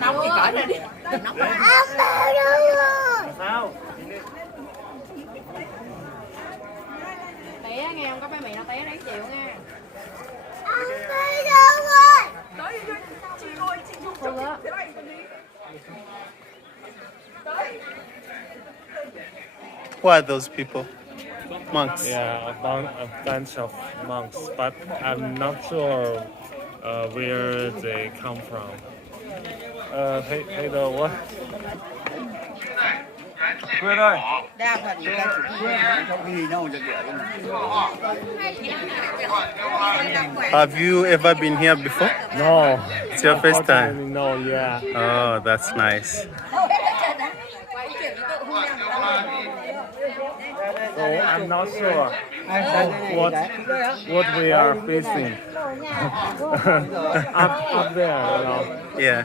Nóng cái cởi ra đi. Nóng quá. Sao? Té nghe không có ba mẹ nó té đáng chịu nha. Không á. Who are those people? Monks. Yeah, a bunch of monks, but I'm not sure where they come from. Hey, what? Quên ơi. Đa phần người ta chỉ trong gì đâu cho Have you ever been here before? No. It's your first time. Unfortunately, no, yeah. Oh, that's nice. So I'm not sure what we are facing up there, you know. Yeah.